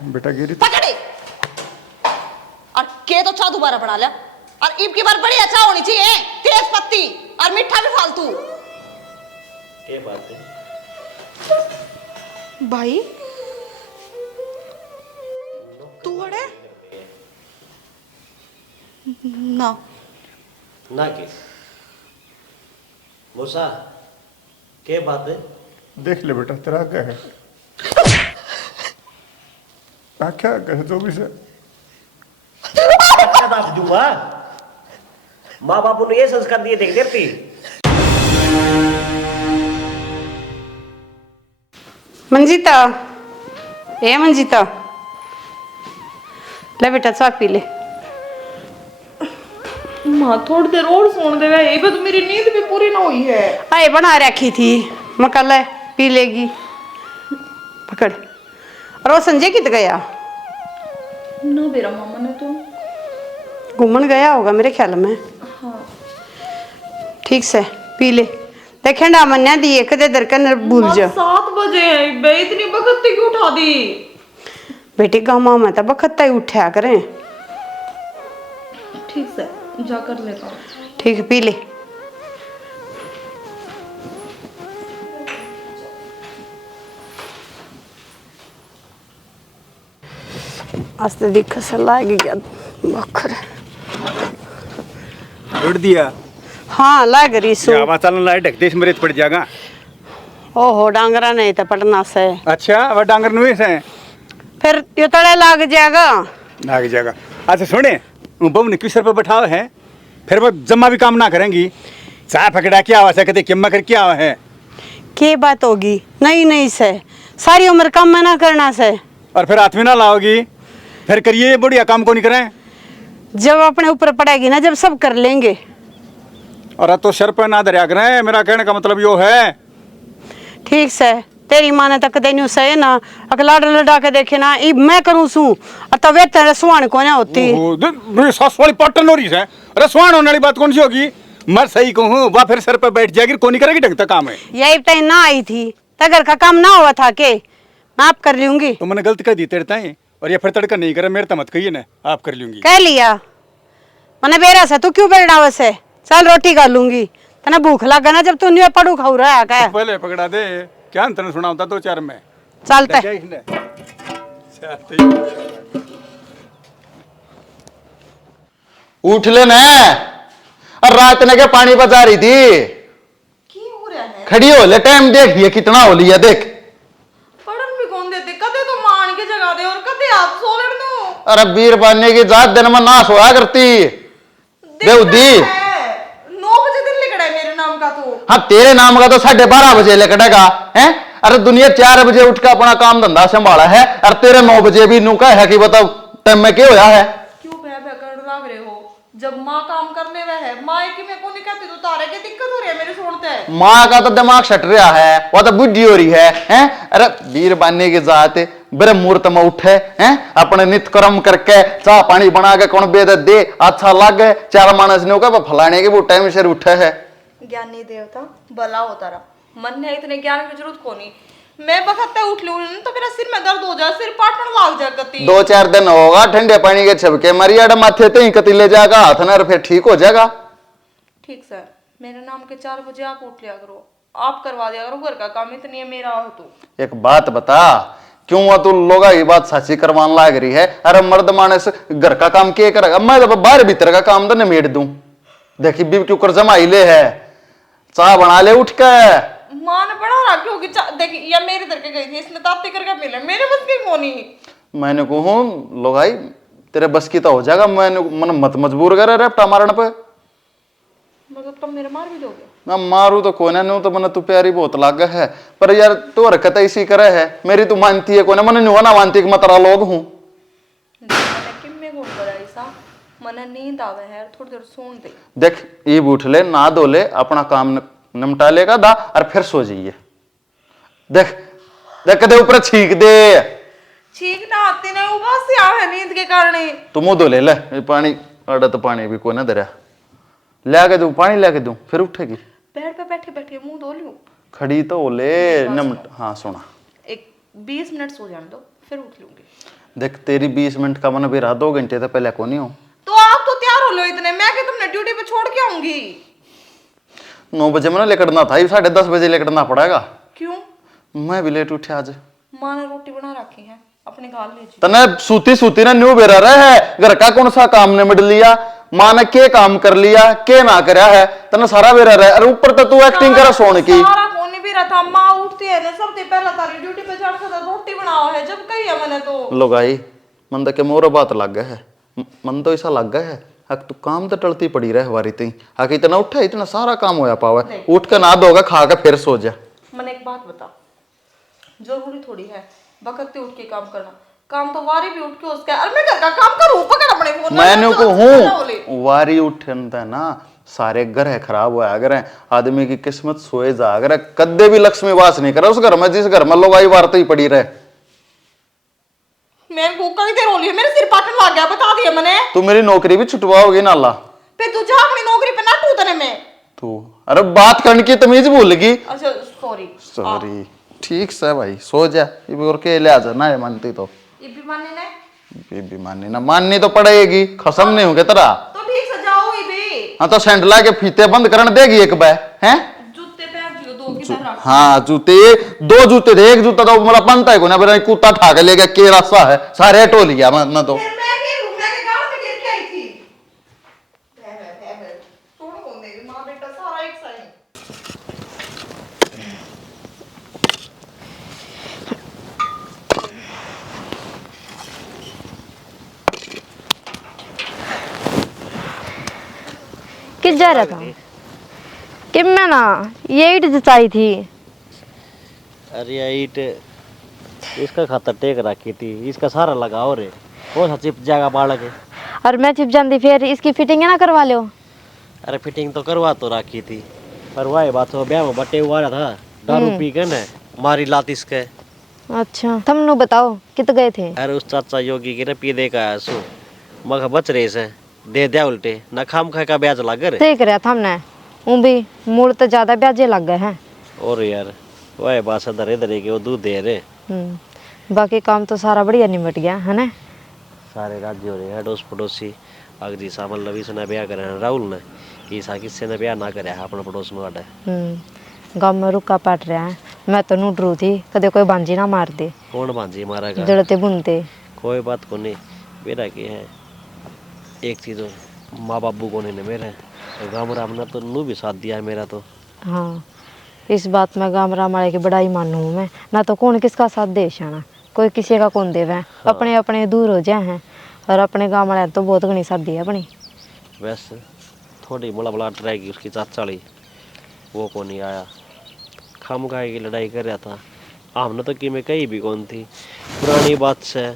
बेटा गिरी पकड़ी और के तो चाह दोबारा बना लिया। और ईब की बार बड़ी अच्छा होनी चाहिए, तेज पत्ती और मीठा भी फालतू। क्या बात है भाई तू अड़े ना ना के मूसा, क्या बात है? देख ले बेटा तेरा क्या है, क्या कहे जो भी से क्या दाब दूंगा? माँ बापू ने ये संस्कार दिए देख देती। मंजीता, ए मंजीता, ले बेटा चाय पी ले। माँ थोड़ी देर और सोने दे, ये भी तो मेरी नींद भी पूरी ना हुई है। आए बना रखी थी, मैं कल पी लेगी। पकड़। और वो संजय कित गया? ना मेरा मामा ने तो घूमन गया होगा मेरे ख्याल में। हाँ ठीक से पी ले। देखें डामन्या दिए कदे दरकन भूल जा। 7 बजे है बे, इतनी बखत्ती क्यों उठा दी? बेटी गाँव में तो बखत्ता ही उठा करें। ठीक से जा कर लेता हूँ। ठीक है पी ले। आज तो दिक्कत से लाग गया बखर। उड़ दिया। हाँ लाग रही सो। हवा चलन लाए ढक देश मरेत पड़ जाएगा। ओहो डांगरा नहीं तो पटना से। अच्छा वह डांगर नुए से फिर ये तड़े लाग जाएगा। लाग जाएगा। अच्छा सुने, बहू ने किस सर पर बैठाओ है, फिर वो जम्मा भी काम ना करेंगी। चाय पकड़ा क्या आवा है, कहते किम्मा कर क्या आवा है। के बात होगी? नहीं नहीं से सारी उम्र काम में ना करना से। और फिर हाथ में ना लाओगी, फिर करिए बढ़िया काम को नहीं करें। जब अपने ऊपर पड़ेगी ना, जब सब कर लेंगे। और तो सर पर ना दरिया करें, मेरा कहने का मतलब यो है। ठीक से तेरी माँ ने तक देनी से ना अकला लड़ा के देखे ना ई मैं करूँ सू और तब तेरे सुहान को ना होती। सास वाली पाटन हो रही है, रसवान होने वाली बात कौन सी होगी? मैं सही कहूँ वह फिर सर पर बैठ जाएगी, कौन नहीं करेगी ढंग तक काम है। यही टाइम ना आई थी तो घर का काम ना हुआ था के मैं आप कर लूंगी। तो मैंने गलत कर दी तेरे ताई, और ये फिर तड़का नहीं करे मेरे तो मत कहिए ना, आप कर लूंगी। कह लिया मैंने बेरा से तू क्यों बैठा वैसे? चल रोटी खा लूंगी, तना भूख लगा ना जब तू नहीं पड़ू खाऊ रहा है। तो पहले पकड़ा दे, क्या अंतर सुना होता 2-4 में चलते उठ ले न। और रात ने के पानी बचा रही थी, की हो रहा है? खड़ी हो ले, टाइम देख ये कितना हो लिया देख। पढ़न भी कौन देते, कदे तो मान के जगा दे और कदे आप सो लेने दो। अरे बीर बाने की जात दिन में ना सोया करती बेउदी। 9 बजे दिन लिखड़ा है मेरे नाम का तो। हाँ तेरे नाम का तो 12:30 बजे लिखड़ेगा है। अरे दुनिया 4 बजे उठ के अपना काम धंधा संभाला है, और तेरे 9 बजे भी नू का है कि बताओ टाइम में क्या होया है। क्यों भय कर लाग रहे हो? जब माँ काम करने वह है, माँ की मैं को नहीं कहती तो तारे की दिक्कत हो रही है मेरे सुनते है। माँ का तो दिमाग सट रहा है, वो तो बुद्धि हो रही है हैं? अरे वीर बाने की जात ब्रह्म मुहूर्त में उठे हैं, अपने नित्य कर्म करके चाह पानी बना के कौन बेद दे अच्छा लगे, 4 मानस ने का फलाने के वो टाइम से उठे है। ज्ञानी देवता भला होता रहा, मन है इतने ज्ञान की जरूरत को नहीं। मैं बखत्ते उठ लूं तो मेरा सिर में दर्द हो जाए, सिर पाटन लाग जाए कती। 2-4 दिन होगा ठंडे पानी के छबके मरिया माथे ते ही कती ले जाएगा हाथ ना, फिर ठीक हो जाएगा। ठीक सर, मेरे नाम के 4 बजे आप उठ लिया करो, आप करवा दिया करो घर का काम, इतनी है मेरा हो तो। एक बात बता, क्यों वो तू लोगा ये बात साची करवान लाग रही है? अरे मर्द मानस घर का काम क्या करेगा? मैं तो बाहर भीतर का काम तो निमेट दूं। देखी बीब क्यों कर जमाई ले है, चाह बना ले उठ के। माँ ने बड़ा रखी होगी देखी, या मेरे दर के गई थी, इसने ताप्ती करके मिले मेरे बस की कोनी। मैंने कहूँ लोगाई तेरे बस की तो हो जाएगा, मैंने मन मत मजबूर करे रेपटा मारने पे। मतलब तुम मेरे मार भी दोगे? ना मारू तो कोने नु तो मन तू प्यारी बहुत लागे है, पर यार तू हरकत ऐसी करे है, मेरी तू मानती है कोने, मन नुआ ना मानती कि मैं तेरा लोग हूँ। मैंने किम में घूम कर आई सा, मन नींद आवे है, थोड़ी देर सोन दे। देख ये उठ ले, ना धो ले, अपना काम निपटा लेगा दा और फिर सो जाइए। देख देख कदे ऊपर छीक दे, ठीक ना आती नहीं उबास से आवे नींद के कारण। तू मुंह धो ले, ले पानी अड़ा तो पानी भी कोने दरिया ले दूं, पानी लेके दूं फिर उठेगी। बेड पे बैठे बैठे मुंह धो लूं? खड़ी तो ले नम। हाँ सुना, एक 20 मिनट सो जाने दो फिर उठ लूंगी। देख तेरी 20 मिनट का मन भी रहा, 2 घंटे तो पहले को नहीं हो। तो आप तो तैयार हो लो इतने, मैं कि तुमने ड्यूटी पे छोड़ के आऊंगी। 9 बजे मैंने लेकड़ना था, 10:30 बजे लेकड़ना पड़ेगा। क्यों? मैं भी लेट उठे आज। माँ ने रोटी बना रखी है, अपने गाल ले जी। तने सूती सूती ने न्यू बेरा रहा है, घर का कौन सा काम ने मिट लिया, माँ ने के काम कर लिया के ना करया है, तने सारा बेरा रहा है। अरे ऊपर तो तू एक्टिंग करा सोने की। सारा कोनी भी रहा था, माँ उठती है ना सबसे पहला तारी ड्यूटी पे चढ़ के रोटी बनाओ है, जब कही है मैंने तो। लो भाई मन तो के मोर बात लग गया है, मन तो ऐसा लग गया है अक तू काम तो टलती पड़ी रहे हमारी ती, आके इतना उठा इतना सारा काम होया पावा, उठ के ना दोगा खा के फिर सो जा। मैंने एक बात बता, जरूरी थोड़ी है बकते उठ के काम करना, काम तो वारी भी उठ के उसका। अरे मैं घर का काम करूं, पकड़ अपने फोन। मैंने को हूं वारी उठन था ना, सारे ग्रह खराब होया अगर आदमी की किस्मत सोए जा, अगर कद्दे भी लक्ष्मी वास नहीं करे उस घर में, जिस घर में लोग आई वार्ता ही पड़ी रहे। मैं भूखा ही देर हो रही है, मेरे सिर पाटन लग गया, बता दिया मैंने। तू मेरी नौकरी भी छुटवाओगी नाला, फिर तू जा अपनी नौकरी पे ना टूटने में। तू अरे बात करने की तमीज भूल गई। अच्छा सॉरी सॉरी, ठीक से भाई सो जा, ये और के ले आ जा ना, ये मानती तो ये भी मानने ने ये भी माननी ना, माननी तो पड़ेगी, खसम नहीं होगे तेरा। तो ठीक से जाओ ये भी। हाँ तो सैंडला के फीते बंद करने देगी एक बार हैं। जूते पहन लियो, दो की तरह। हाँ जूते 2 जूते थे, एक जूता तो मेरा बनता है को ना, मेरा कुत्ता ठा के ले गया, के रास्ता है सारे टो लिया मैं तो। फिर मैं के रूम में के गांव में गिर के आई थी। छोड़ कौन देगी, मां बेटा सारा एक सा ही। किस जा रहा था कि मैं ना ये ईट जचाई थी। अरे ये ईट इसका खातर टेक रखी थी, इसका सारा लगाओ रे, वो सा चिप जाएगा बालक है। और मैं चिप जाती, फिर इसकी फिटिंग है ना करवा लो। अरे फिटिंग तो करवा तो रखी थी, पर वही बात हो ब्याह में बटे हुआ था, दारू पी के न मारी लात इसके। अच्छा तुम बताओ कित गए थे? अरे उस चाचा योगी के पी दे का सो मग बच रहे से दे दिया उल्टे न, खाम खा का ब्याज लग गए। देख रहा था हमने वो भी मूल तो ज्यादा ब्याजे लग गए हैं। और यार वही बात धरे धरे के वो दूध दे रहे। बाकी काम तो सारा बढ़िया निपट गया है ना, सारे राज्य हो रहे हैं, अड़ोस पड़ोसी अगजी सामल नबी से ब्याह करे राहुल ने, ईसा किससे ने ब्याह ना करे अपने पड़ोस में वाडे। गाँव में रुका पाट रहा है, मैं तो नूट रू थी कदे कोई बांझी ना मार दे। कौन भांजी मारेगा? जड़ते बुनते कोई बात को नहीं, मेरा क्या है एक चीज माँ बाबू को नहीं मेरे गाँव राम ने तो नू भी साथ दिया है मेरा तो। हाँ इस बात में गाँव राम वाले की बड़ाई मानू मैं, ना तो कौन किसका साथ दे शाना, कोई किसी का कौन देवे। हाँ। अपने अपने दूर हो जाए हैं, और अपने गाँव वाले तो बहुत घनी साथ दी है अपनी। वैसे थोड़ी मुला बुला रहेगी उसकी चाचाड़ी, वो को नहीं आया, खाम खाए की लड़ाई कर रहा था। हमने तो कि मैं कहीं भी कौन थी, पुरानी बात से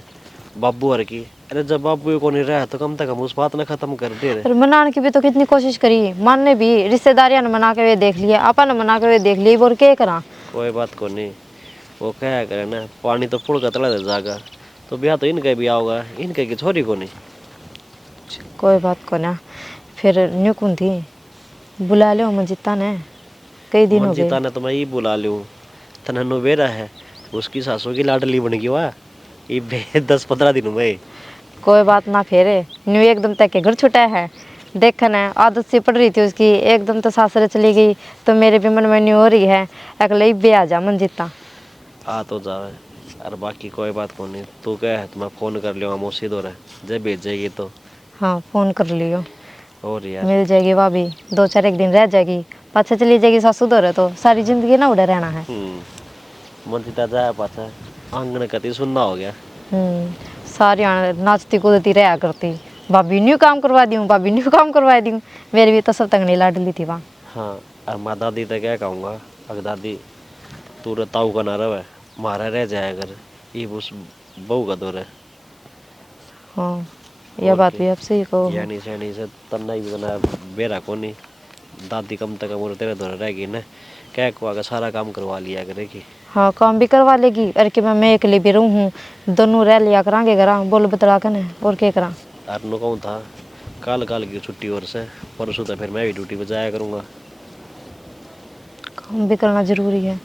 बाबू हर की। अरे जब बाबू को नहीं रहा तो कम से कम उस बात ने खत्म कर दे रहे। मनाने की भी तो कितनी कोशिश करी, मानने भी, रिश्तेदारियां ने मना के वे देख लिया, आपा ने मना के वे देख लिया, और क्या करा। कोई बात को नहीं, वो क्या करे ना, पानी तो फुल का तला दे जाएगा, तो ब्याह तो इनके भी आओगा, इनके की छोरी को नहीं। कोई बात को ना, फिर न्यू कौन थी बुला लो मंजिता ने, कई दिन हो गए। मंजिता ने तो मैं ही बुला लूँ, तनन्नू बेरा है उसकी सासू की लाडली बन गई हुआ ये 10-15 दिन में। कोई बात ना, फिर न्यू एकदम तक के घर छुटा है, देखना आदत सी पड़ रही थी उसकी, एकदम तो सासरे चली गई, तो मेरे भी मन में न्यू हो रही है अगले बे आ जा मंजिता। आ तो जावे, अरे बाकी कोई बात को नहीं, तू क्या है तुम्हें फोन कर लियो, हम उसी दौर है जब भेजेगी तो। हाँ फोन कर लियो, और यार मिल जाएगी भाभी, 2-4 दिन रह जाएगी, पाछे चली जाएगी सासू दौर, तो सारी जिंदगी ना उड़े रहना है। मंजिता जाए पाछा आंगन कति सुनना हो गया। सारी नाचती कूदती रहा करती, भाभी न्यू काम करवा दी हूँ, भाभी न्यू काम करवा दी हूँ, मेरी भी तो सब तक नहीं लाडली थी वहाँ। हाँ और माँ दादी तो क्या कहूँगा, अगर दादी तू ताऊ का ना रहे मारा रह जाए अगर ये उस बहू का दौर है। हाँ यह बात भी अब सही कहो। यानी शैनी से तन्ना ही बना बेरा को नहीं, दादी कम तक उम्र तेरे दौर रहेगी ना, क्या को आगे सारा काम करवा लिया करेगी। हाँ काम भी करवा लेगी, अरे कि मैं अकेले भी रहूँ हूँ, दोनों रह लिया करांगे करा बोल बतला कर न, और क्या करा। अरनू कहूँ था काल की छुट्टी और से परसों तो फिर मैं भी ड्यूटी पे जाया करूँगा। काम भी करना जरूरी है,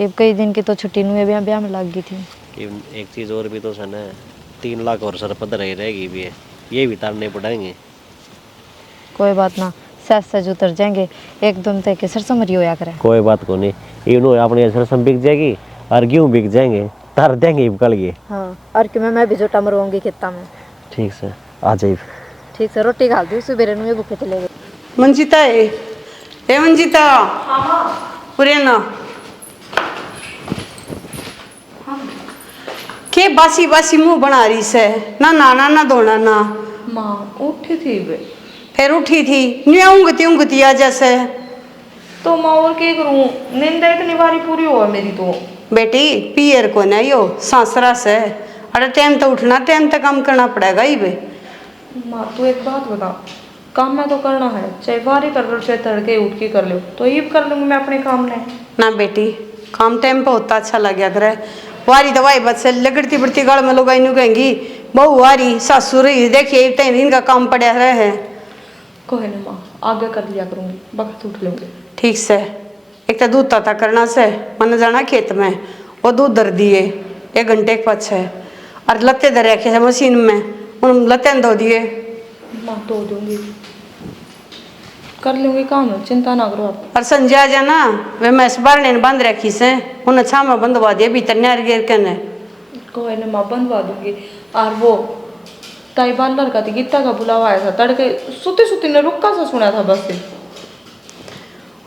ये कई दिन की तो छुट्टी नु ब्याह में लग गई थी। एक चीज़ और भी तो सन है, 3 लाख और सर पर रहेगी भी है, ये भी तारने पड़ेंगे। कोई बात ना, सहज सहज उतर जाएंगे, एकदम तक के सरसमरी होया करे। कोई बात को नहीं, इन्हों अपनी सरसम बिक जाएगी और गेहूँ बिक जाएंगे, तार देंगे कल के। हाँ, और कि मैं भी जोटा मरवाऊंगी खेता में। ठीक से आ जाइए। ठीक से रोटी खा दी, सुबह नु भूखे चले गए। मंजिता है, ए मंजिता पूरे ना के बासी बासी मुंह बना रही से, ना नाना ना धोना ना। माँ उठी थी वे। फिर उठी थी, न्यू ऊँगती आ जैसे। तो माँ और क्या करूँ, नींद इतनी बारी पूरी हुआ मेरी तो। बेटी पियर को नहीं यो सांसरा से, अरे टाइम तो उठना, टाइम तो काम करना पड़ेगा ही बे। माँ तू एक बात बता, काम में तो करना है, चाहे बारी कर लो चाहे तड़के उठ के कर लो, तो ये कर लूँगी मैं अपने काम ने। ना बेटी, काम टाइम पे होता अच्छा लग गया करे। वारी दवाई बच से लगड़ती बढ़ती गाड़ में लोग आई कहेंगी बहु वारी सासू रही, देखिए इनका काम पड़ा रहे है। कोई ना माँ, आगे कर लिया करूँगी, वक्त उठ लूँगी। ठीक से, एक तो दूध ताता करना से, मन जाना खेत में, वो दूध दर दिए 1 घंटे के पीछे, और लत्ते दर रखे है मशीन में, उन लत्ते धो दिए। माँ धो दूँगी, कर लूँगी काम, चिंता ना करो आप। और संजय आ जाना, वे मैं बारने बंद रखी से, उन्हें छा में बंदवा दिए भीतर न्यार गिर के ने। कोई ना माँ, बंधवा दूँगी। और वो ताई बालर का थी, गीता का बुलावा आया था, तड़के सुती सुती ने रुक्का सा सुना था बस से।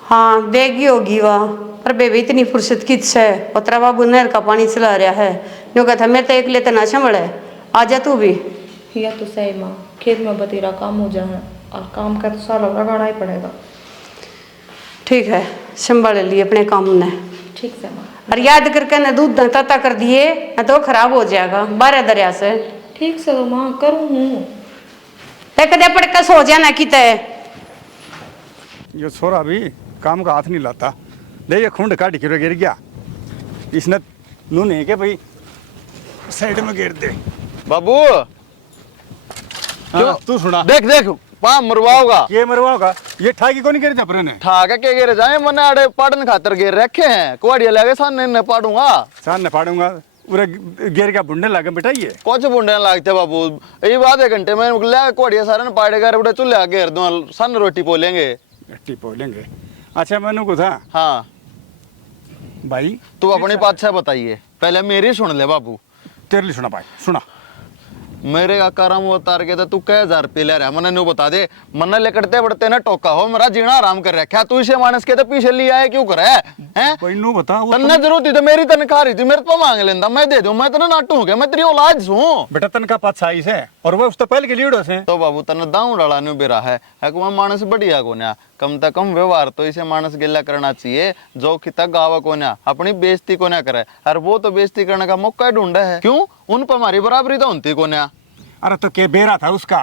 हाँ देगी होगी वह, पर बेबी इतनी फुर्सत किस है, पतरा बाबू नहर का पानी चला रहा है, न्यू कहता मैं तो एक लेते ना संभले, आ जा तू भी। या तो सही माँ, खेत में बतेरा काम हो जाए, और काम का तो सारा लगाना ही पड़ेगा। ठीक है, संभाल लिए अपने काम ने। ठीक से माँ। और याद करके न दूध ताता कर दिए, न तो खराब हो जाएगा 12 दरिया से। ठीक से माँ, करूँ हूँ। कदे पड़का सो जाना कि तय। ये छोरा भी काम का हाथ नहीं लाता, देखिए खूंड काट के गिर गया, इसने नू नहीं के भाई साइड में गिर दे। बाबू हाँ, तू सुना, देख देख पा मरवाओगा। ये मरवाओगा, ये ठाकी को नहीं गिर जपरे ने ठाके के गिर जाए, मने आड़े पाड़न खातर गिर रखे हैं, कुआड़िया लगे सामने न पाड़ूंगा। सान न फाड़ूंगा, पूरे गिर का बुंडे लागे बेटा। ये कुछ बुंडे लागते बाबू, ये आधे घंटे में ले कुआड़िया सारे ने पाड़ेगा, बड़े चूल्हे घेर दूं, सन रोटी पोलेंगे। गट्टी पोलेंगे। अच्छा मैंने को था हाँ भाई, तू अपनी बात से बताइए, पहले मेरी सुन ले बाबू। तेरे लिए सुना भाई, सुना। मेरे का करम उतार के तो तू कई 1000 रुपये ले रहा, मने न्यू बता दे, मन्ने लेकड़ते बढ़ते ना टोका हो, मेरा जीना आराम कर रखा, तू इसे मानस के तो पीछे लिया है क्यों करे हैं? भाई नू बता, वो तन्ने जरूरत थी तो मेरी तनख्वाह रही थी, मेरे तो मांग लेंदा, मैं दे दूं, मैं तो नाटू हो गया, मैं तेरी औलाद हूं। बेटा तन का पास आई से, और वो उससे पहले के लीडो से तो बाबू तने दाऊ डाला न्यू बेरा है मैं मानस बढ़िया को ना, कम से कम व्यवहार तो इसे मानस गिल्ला करना चाहिए, जो कि तक गावा को ना अपनी बेइज्जती को ना करे, और वो तो बेइज्जती करने का मौका ढूंढा है, क्यों उन पर हमारी बराबरी तो होती को ना। अरे तो के बेरा था उसका,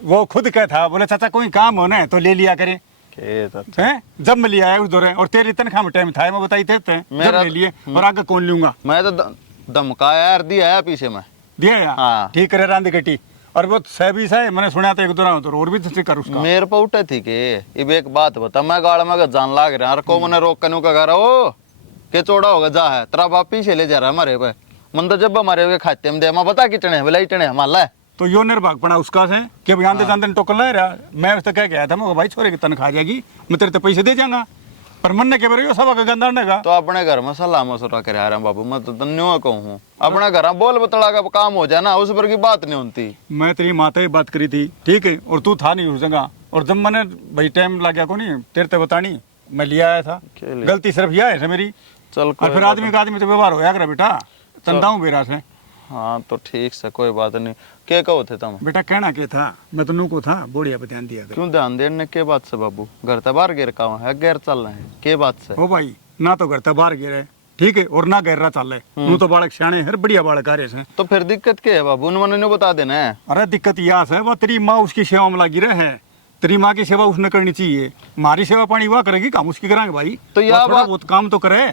वो खुद कह था, बोले चाचा कोई काम होना है तो ले लिया करे हैं, जब मैं लिया है उस दौरे, और तेरी तनख्वाह में टाइम था, मैं बताई देते हैं मेरा ले लिए, और आगे कौन लूंगा। मैं तो धमकाया यार, दिया है पीछे में दिया यार, हाँ। ठीक करे रांधी कटी, और वो सहबी है, मैंने सुना था एक दौरा तो और भी तो कर उसका। मेरे पे उठे थी के इब एक बात बता, मैं गाड़ में जान लाग रहा है, को मैंने रोक कनू का कह रहा हो के चौड़ा होगा जा है, तेरा बाप पीछे ले जा रहा है हमारे पे, मन तो जब हमारे खाते में दे, मैं बता कितने बोला इतने हमारा है। तो यो निर्भाग पड़ा उसका से कि अब यहाँ जानते टोकन ला रहा, मैं उससे कह गया था, मैं भाई छोरे की तनख्वाह आ जाएगी, मैं तेरे तो पैसे दे जाऊंगा, पर मन ने के सब का गंदा का। तो अपने घर में सलाह मशुरा कर रहा बाबू, मैं तो न्यू कहूँ अपने घर में बोल बतला का काम हो जाए ना, उस पर की बात नहीं होती। मैं तेरी माता ही बात करी थी, ठीक है, और तू था नहीं उस जगह, और जब मैंने भाई टाइम लग गया को नहीं तेरे ते बतानी, मैं लिया आया था, गलती सिर्फ यह है मेरी। चल और फिर आदमी का आदमी तो व्यवहार हो गया बेटा, तंदाऊ बेरा से। हाँ तो ठीक से कोई बात नहीं, क्या कहो थे तुम? बेटा कहना क्या था, मैं तो नू को था बढ़िया पे ध्यान दिया कर। क्यों ध्यान देने के बात से बाबू, घर तो बाहर गिर का है, गैर चल रहे हैं के बात से? ओ भाई ना तो घर तो बाहर गिरे, ठीक है, और ना गहरा चल रहे, नू तो बालक सियाने हर बढ़िया बालक आ रहे हैं। तो फिर दिक्कत क्या है बाबू, उन्होंने बता देना है। अरे दिक्कत यह है, वो तेरी माँ उसकी सेवा में लगी रहे, तेरी माँ की सेवा उसने करनी चाहिए, हमारी सेवा पानी वह करेगी, काम उसकी कराएंगे भाई। तो यह बात बहुत काम तो करे।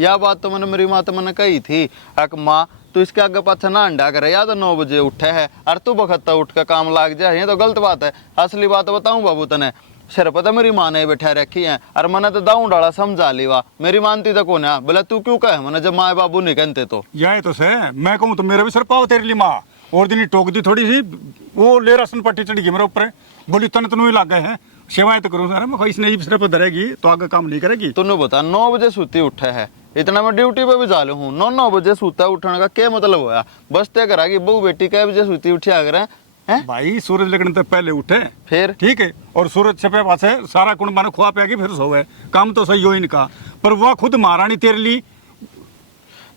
यह बात तो मैंने मेरी माँ तो मैंने कही थी, एक माँ तू इसके आगे पाछे ना अंडा करे, या तो 9 बजे उठे है और तू बखत्ता उठ के काम लाग जाए, ये तो गलत बात है। असली बात बताऊं बाबू तने, सिर पता मेरी माँ ने बैठा रखी है और मैंने तो दाऊ डाला समझा लिवा मेरी मानती तो कौन है बोला तू क्यों कहे मैंने जब माए बाबू नहीं कहते तो यही तो से मैं कहूँ तो मेरा भी सर पाओ तेरे लिए माँ और दिन ही टोक दी थोड़ी सी वो ले राशन पट्टी चढ़ी गई मेरे ऊपर बोली तन तनु ही लग गए हैं सेवाएं तो करूँ सर मैं इसने ही सिर्फ धरेगी तो आगे काम नहीं करेगी। तूने बता 9 बजे सूती उठे है इतना मैं ड्यूटी पे भी जा लू हूँ 9 बजे सूता उठने का क्या मतलब होया बस तय करा कि बहू बेटी कै बजे सूती उठी अगर हैं भाई सूरज लगने तक पहले उठे फिर ठीक है और सूरज छपे पास है सारा कुंड मानो खुआ पिया फिर सोए काम तो सही हो ही इनका पर वह खुद महारानी तेरे लिए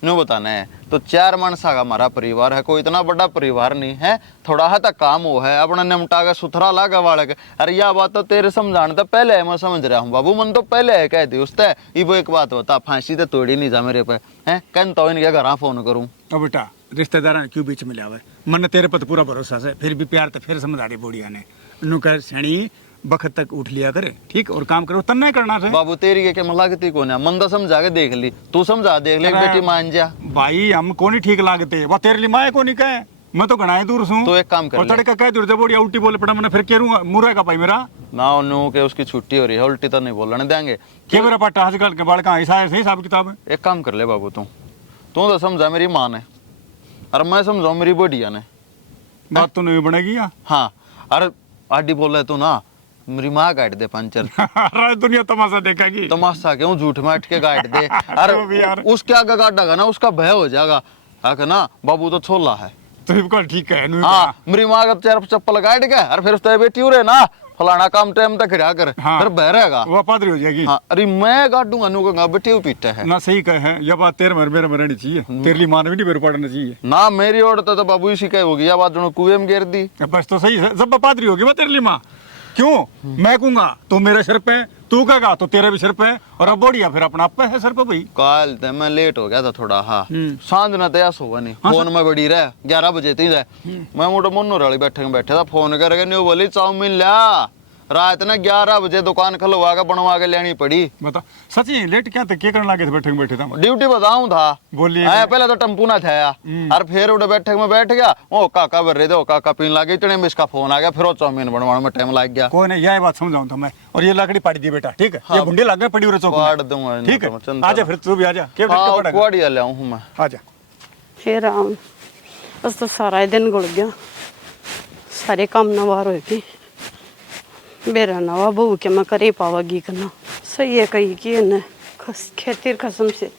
न्यू बताना है तो 4 मानसा का हमारा परिवार है कोई इतना बड़ा परिवार नहीं है थोड़ा हा तक काम हो है अपना निमटा के सुथरा लागा वाले के अरे यह बात तो तेरे समझाने तो पहले है मैं समझ रहा हूँ बाबू मन तो पहले है कह दी उसते ये वो एक बात बता फांसी तो तोड़ी नहीं जा मेरे पे हैं कहन तो इनके घर फोन करूँ अब बेटा रिश्तेदार क्यों बीच में लिया मन तेरे पर तो पूरा भरोसा है फिर भी प्यार तो फिर समझा दी बुढ़िया ने नु कह सैनी बखत तक उठ लिया करे ठीक और काम करो तन्ना करना है बाबू तेरी के मन लागती कौन है मन तो समझा के देख ली तू समझा देख ले बेटी मान जा भाई हम को नहीं ठीक लागते वह तेरे लिए माए को नहीं कहे मैं तो घना दूर हूँ तो एक काम कर और तड़का कह दूर बोड़ी उल्टी बोले पड़ा मैंने फिर केरूंगा मुरा का भाई मेरा ना नु के उसकी छुट्टी हो रही है उल्टी तो नहीं बोलने देंगे क्या मेरा पट्टा आजकल के बालका ऐसा है सही हिसाब किताब एक काम कर ले बाबू तू तो समझा मेरी माँ ने और मैं समझाऊ मेरी बुढ़िया ने बात तो नहीं बनेगी यार हाँ अरे आडी बोल रहे तू ना मेरी माँ काट दे पंचर दुनिया तमाशा देखेगी तमाशा क्यों झूठ में अटके काट दे अरे उसके आगे काटेगा ना उसका भय हो जाएगा आके ना बाबू तो छोला है तो बिल्कुल ठीक है हाँ मेरी माँ का चेहरे चप्पल काट के और फिर उसका बेटी उरे ना फलाना काम टाइम तक खड़ा कर हाँ, फिर बह रहेगा वो पादरी हो जाएगी हाँ अरे मैं काटूंगा नु कहूंगा बेटी पीटे है ना सही कहे ये बात तेरे मेरे में रहनी चाहिए तेरे लिए मान भी नहीं मेरे पड़ना चाहिए ना मेरी ओर तो बाबू इसी कहे होगी यह बात जो कुएं में गिर दी बस तो सही है सब पादरी होगी वो तेरे लिए माँ क्यों मैं कहूंगा तो मेरे सिर पे तू कहेगा तो तेरे भी सिर पे और अब बढ़िया फिर अपना पे है सिर पे भाई कल ते मैं लेट हो गया था थोड़ा हाँ सांझ ना तया सोवा नहीं फोन में बड़ी रहे 11 बजे थी मैं मोटो मुन्नू वाली बैठे था फोन करके न्यू बोली चाउमीन ला रात ने 11 बजे दुकान खुलवा के बनवा के लेनी पड़ी बता सची लेट क्या थे क्या करने लगे थे बैठे था ड्यूटी बताऊं था बोलिए पहले तो टम्पू ना था और फिर उड़े बैठक में बैठ गया वो काका भर रहे थे वो काका पीने लगे इतने में इसका फोन आ गया फिर वो चाउमीन बनवाने में टाइम लग गया कोई नहीं यह बात समझाऊं था मैं और ये लकड़ी पाड़ी दी बेटा ठीक है ये गुंडे लग गए पड़ी उरे चौक पाड़ दूंगा ठीक है आजा फिर तू भी आजा क्या कुआड़िया ले आऊं मैं आजा हे राम बस तो सारा दिन गुड़ गया सारे काम नवार होगी बेरा नवा बहू के मैं करे पावागी करना सही है कही कि न खेती खसम से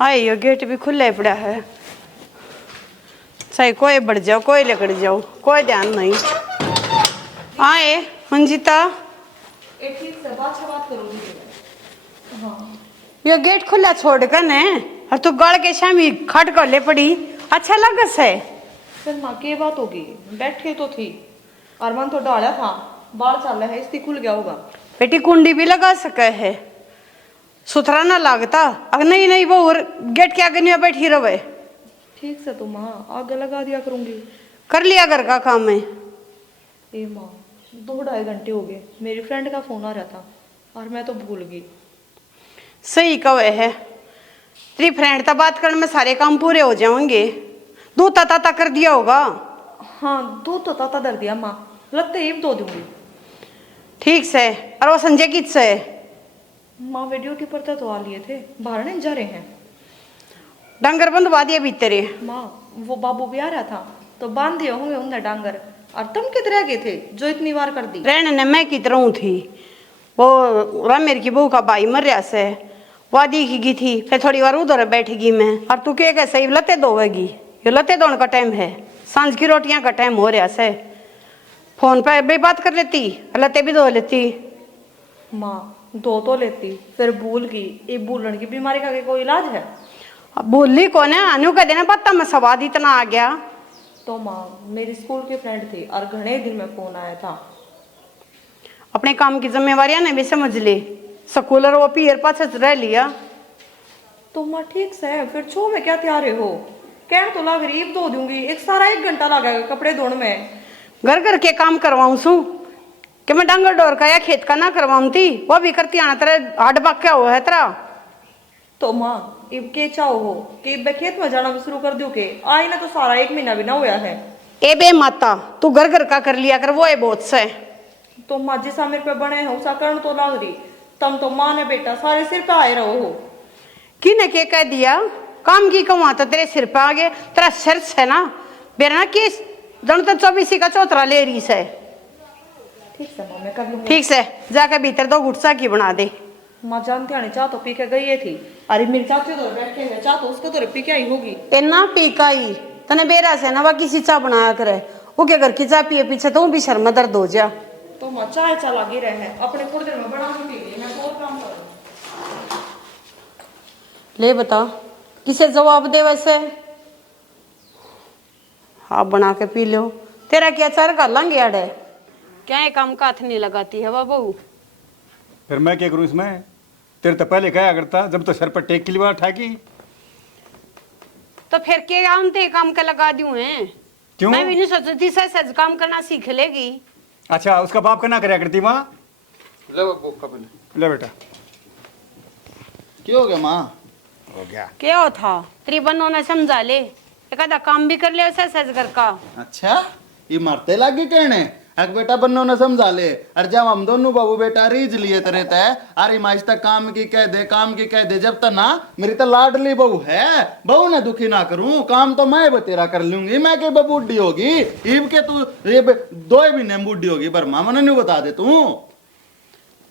आए ये गेट भी खुला पड़ा है सही कोई बढ़ जाओ कोई लेकर जाओ कोई ध्यान नहीं आए मंजिता ये गेट खुला छोड़ कर न और तू गड़ के शामी खट कर ले पड़ी अच्छा लगा से फिर माँ की बात होगी बैठे तो थी और मन तो डाला था बाल चल रहा है इसलिए खुल गया होगा बेटी कुंडी भी लगा सके है सुथरा ना लगता अगर नहीं नहीं वो गेट के आगे नहीं बैठी रहे ठीक से तो माँ आगे लगा दिया करूंगी कर लिया घर का काम है ए माँ 2-2.5 घंटे हो गए मेरी फ्रेंड का फोन आ रहा था और मैं तो भूल गई सही कवे है तेरी फ्रेंड तो बात करने में सारे काम पूरे हो जाएंगे दूध ताता कर दिया होगा हाँ दूध तो ताता दर दिया माँ लगते ही धो दूंगी ठीक से और वो संजय किस से माँ वीडियो के पर्दा तो आ लिए थे बाहर नहीं जा रहे हैं डंगर बंधवा दिए भीतरे माँ वो बाबू भी आ रहा था तो बांध दिए होंगे उन्हें डांगर और तुम किधर गए थे जो इतनी बार कर दी रहने ने मैं की तरह थी वो रामेर की बहू का भाई मर रहा से वह दिखेगी थी फिर थोड़ी बार उधर बैठेगी मैं और तू क्या कैसे ही लते धोएगी ये लते धोने का टाइम है सांझ की रोटियां का टाइम हो रहा से फोन पे भी बात कर लेती लते भी धो लेती माँ धो तो लेती फिर भूल गई ये भूलने की बीमारी का कोई इलाज है अब भूली कौन है अनु का देना पता मैं स्वाद इतना आ गया तो माँ मेरी स्कूल की फ्रेंड थी और घने दिन में फोन आया था अपने काम की जिम्मेवारियां ने भी समझ ली स्कूलर वो पीर पाछे रह लिया तो माँ ठीक से है फिर छो में क्या तैयार हो कह तो लग रही धो दूंगी एक सारा 1 घंटा लगेगा कपड़े धोने में घर घर के काम करवाऊं सू कि मैं डंगर डोर का या खेत का ना करवाऊं थी वो भी करती आना तेरा हाड बाक्या हुआ है तेरा तो माँ इब के चाहो हो कि इब खेत में जाना भी शुरू कर दूं के आई ना तो सारा 1 महीना भी ना हुआ है ए बे माता तू घर घर का कर लिया कर वो है बहुत से तो माजी सा मेरे पे बने हो सकरण तो लग रही, तुम तो माँ ने बेटा सारे सिर पे आए रहो हो। किने के कह दिया काम की कमा तो तेरे सिर पे आ गए, तेरा सिर है ना बेरना की जन तो 24 का चौतरा ले रही से। ठीक है माँ, मैं कर लूंगी। ठीक से जाके भीतर 2 गुटसा की बना दे। माँ जानती आने चाह तो पी के गई थी, अरे मेरी चाची तो बैठ के चाह तो उसको तो पी के आई होगी। तेना पीकाई तने बेरा से ना वा किसी चाह बनाया करे, वो के घर की चाह पिए पीछे तो भी शर्म दर्द हो जा। तो माँ चाय चा लगी रहे अपने थोड़ी देर में बना के पी गई, मैं तो और काम करूँ। ले बता किसे जवाब दे वैसे। आप बना के पी लो, तेरा क्या चार कर लांगे अड़े, क्या ये काम का हाथ नहीं लगाती है बाबू। फिर मैं क्या करूं इसमें, तेरे तो पहले कहा करता जब तो सर पर टेक की लिवा ठाकी। तो फिर के आमते काम का लगा दूं हैं। क्यों? मैं भी नहीं सोचती सच काम करना सीख लेगी। अच्छा उसका बाप करना करया करती माँ। ले बाबू कपिल। ले बेटा। क्या हो गया माँ? हो गया। क्या हो था तेरी बनो ने समझा ले, एक आधा काम भी कर ले सच घर का। अच्छा ये मरते लागे कहने अक बेटा बन्नो ने समझा ले। अरे जब हम दोनों बाबू बेटा रीझ लिए तो रहता है, अरे माइस तक काम की कह दे काम की कह दे, जब तक ना मेरी तो लाडली बहू है, बहू ने दुखी ना करूं, काम तो मैं बतेरा कर लूंगी। मैं के बूढ़ी होगी ईब के तू ये 2 महीने में बूढ़ी होगी, पर मामा ने नहीं बता दे तू।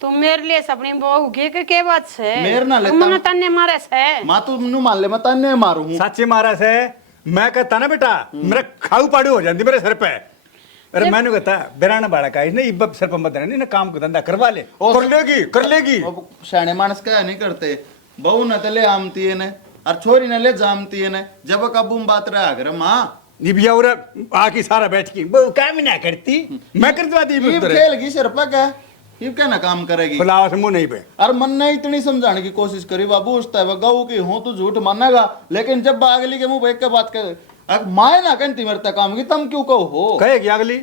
तुम मेरे लिए अपनी बहू के बात से मेरे ना लेता तुमने तन्ने मारे से माँ तू मनु मान ले मैं तन्ने मारू हूँ। सच्ची मारा से मैं कहता ना बेटा मेरे खाऊ पाड़ू हो जाती मेरे सर पे। अरे मैंने कहता बेराना बाड़ा का इसने इब्ब सर पर मत रहने ना, काम को धंधा करवा ले, कर लेगी। शाणे मानस क्या नहीं करते, बहू न तो ले आमती है ने और छोरी न ले जामती है ने, जब कबूम बात रहा अगर माँ निभिया और आके सारा बैठ की वो काम ही ना करती, मैं कर दवा दी खेल की सिर पर क्या ये क्या ना काम करेगी। फुलावा से मुंह नहीं पे। और मन ने इतनी समझाने की कोशिश करी बाबू उस तय गऊ की हूं तो झूठ मानेगा, लेकिन जब अगली के मुंह पे एक के बात कर माए ना कहती मेरे तक काम की तुम क्यों कहो हो कहेगी अगली